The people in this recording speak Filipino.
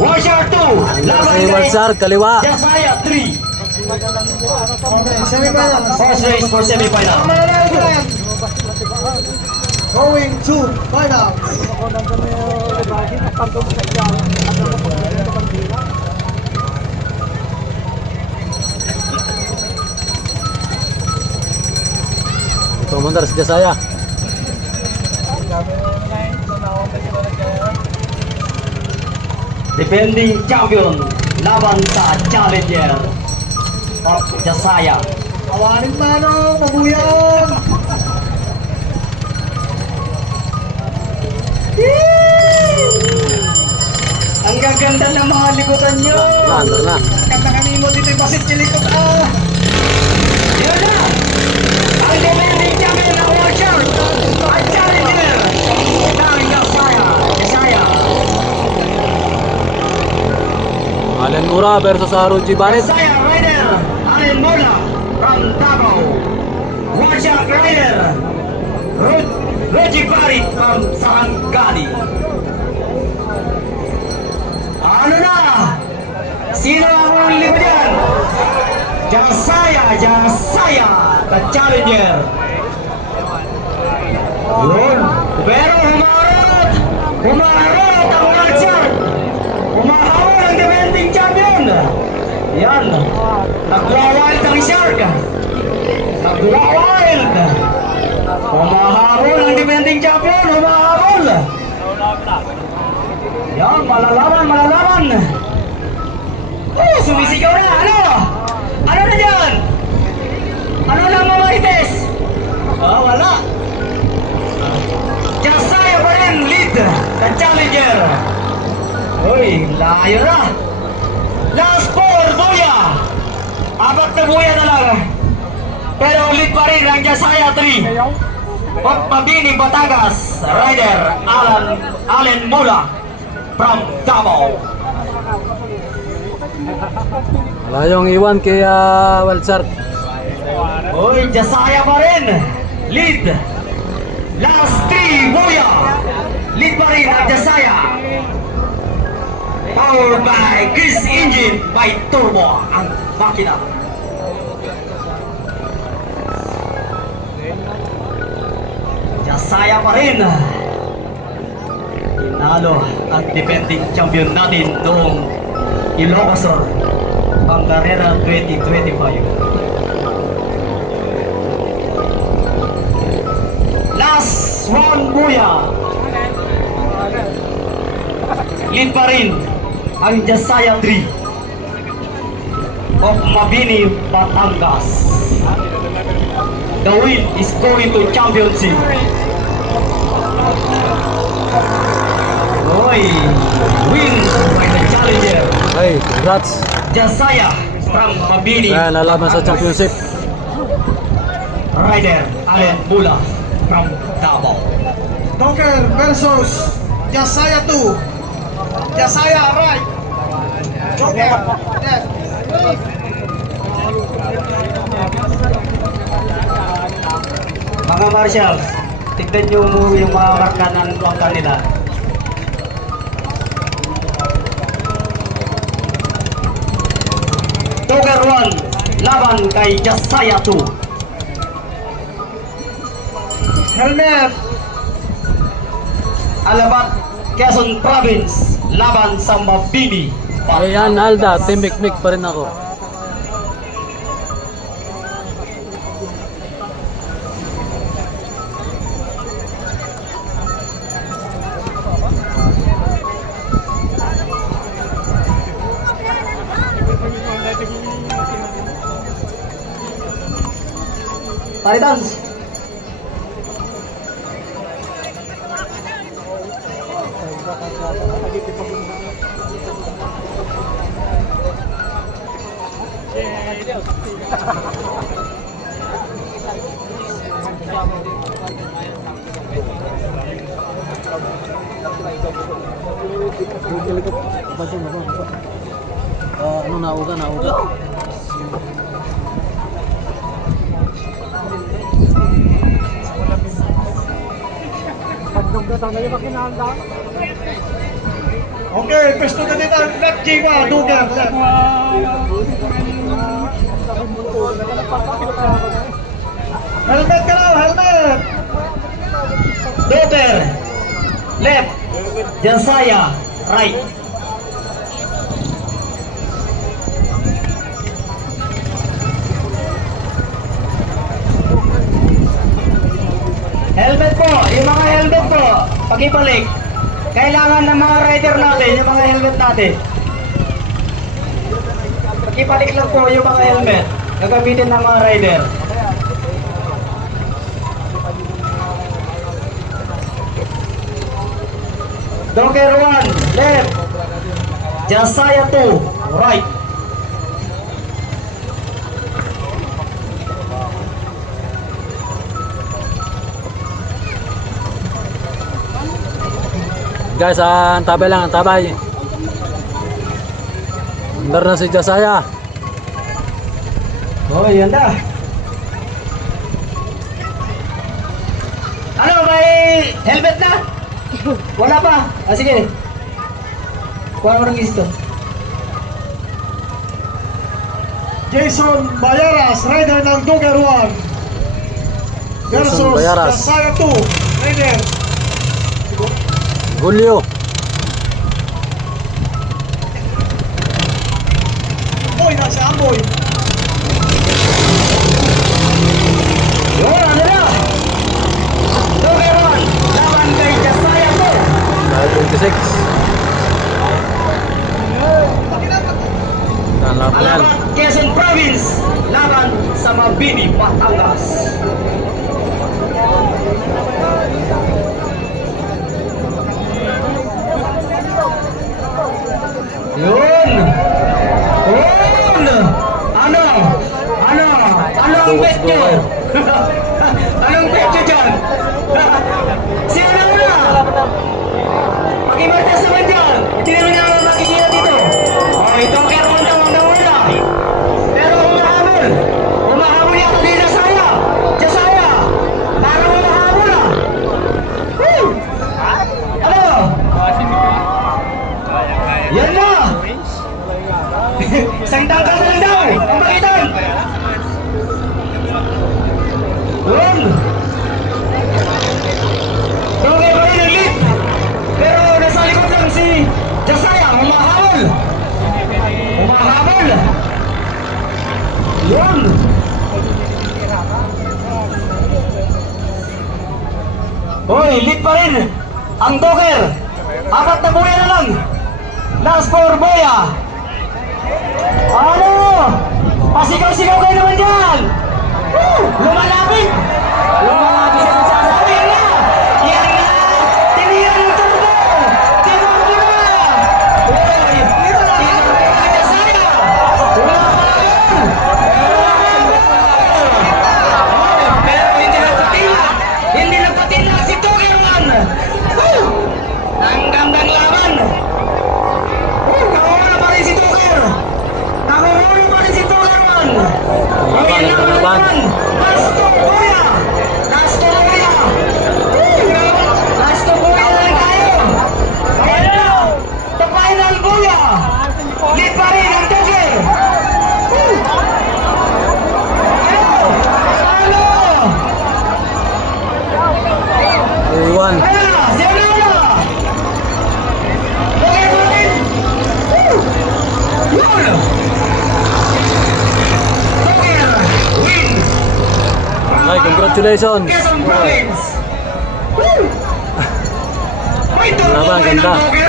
Washer 2. Laban Si kay Walsar, kaliwa. Jasaya 3. Okay, semifinals. First race for semifinal. Going to finals. Ito mandar si Jasaya. Defending champion laban sa challenger of Jasaya. Awanin mano, mabuyan. Ang gaganda ng mga likutan nyo. Andar na. Kanta kami mo dito yung basit nilikot. Yan na! Ang defending champion ng Washer at challenger ng Jasaya. Allen Mura versus Ruji Barret. Jasaya rider Allen Mola from Davao. Washer rider Ruji Barret from Sarangani. Ano na? Sino ang ulit yan? Jasaya, the challenger. Yun. Pero humarot ang Washer. Humahawal ang defending champion. Yan. Nagwawild ang Shark. Nagwawild. Humahabol ang defending champion. Humahabol. Yan, malalaman. Oh, sumisigaw na. Ano? Ano na dyan? Ano na mamarites? Wala. Jasaya pa rin, lead. The challenger. Uy, layo na. Last four, buya. Apat na buya na lang. Pero lead pa rin ang Jasaya 3. Mabini Batangas, rider Allen Mula from Davao. Wala yung iwan kay Walsar. Uy, Jasaya pa rin. Lead. Last 3, buya. Lead pa rin ang Jasaya. Powered by Chris Engine by Turbo ang makina. Jasaya pa rin. Inalo ang defending champion natin noong Ilocos Sur ang karera 2025. Last one, buya. Lead pa rin ang Jasaya 3 of Mabini, Batangas. The win is going to championship. Oy, win by the challenger. Hey, congrats. Jasaya from Mabini. Ayan, nalaman sa championship. Rider Allen Mula from Davao. Docker versus Jasaya 2. Jasaya right. Docker left. Mga marshals, tignan nyo mo yung mga marka ng tuwangka nila. Docker 1, laban kay Jasaya 2. Helmet. Alabat, Quezon Province, laban sa Mabini. Ayan, Alda, Team Mikmik pa rin ako. Paridans. Ano, nauga. Pagdugatan na yung makinanda. Okay, pwesto na dito. Left G1, Duker. Left. Helmet ka lang, helmet. Doter, left. Jasaya, right. Helmet po, yung mga helmet po, pag-ibalik. Kailangan ng mga rider natin, yung mga helmet natin. Pag-ibalik lang po yung mga helmet, gagamitin ng mga rider. Doker 1, left. Jasaya 2, right. Guys, antabay lang, antabay. Andar na si Jasaya. Oh, yan na. Ano, may helmet na? Wala pa. Ah, sige. Kuha mo ng listo. Jason Bayaras, rider ng Duker 1. Versus Jason Bayaras. Jasaya 2, rider. Julio. Amoy na siya, amoy. Yun, ano na? Doker 1, laban kay Jasaya 2. 26. Yan, laban yan. Alamat, Quezon Province, laban sa Mabini, Batangas. Yun! Yun! Ano? Ano? Ano ang bet nyo? Anong bet nyo dyan? Sino na muna? Pag-imartes naman dyan! Hindi naman naman makikita dito. Okay, Doker 1 daw ang nawala. Pero humahabol. Humahabol yata din Jasaya. Jasaya! Parang humahabol ah. Woo! Ano? Yan na! Isang tangkal na lang daw! Ang pakitan! Yun! Doker pa rin ang lead! Pero nasa likod lang si Jasaya! Humahabol! Humahabol! Yun! Hoy, lead pa rin! Ang Doker! 4 na buya na lang! Last for Boya! Ano? Pasigaw-sigaw kayo naman dyan! Woo! Lumalapit! Lumalapit sa nagsasabi! Yan na! Yan na! Tiniyan ng turbo! Tinurbo na! Uy! Tinurbo na Jasaya! Wala pa lang! Pero hindi nagpatila! Hindi nagpatila si Doker 1! Woo! Ang gandang laban! Nakahuli pa rin si Doker! Nakahuli pa rin si Doker 1! Laban, laban. Lasto Buya! Lasto Buya! Lasto Buya na lang tayo! Ayan na! The final Buya! Lead pa rin ang Doker! Ano? Ano? Iwan. Ayan na! Siya na na! Doker pa rin! Yun! Doker wins! Ay, congratulations. Quezon Province! Woo! May turbo Laban, rin ang ganda. Doker!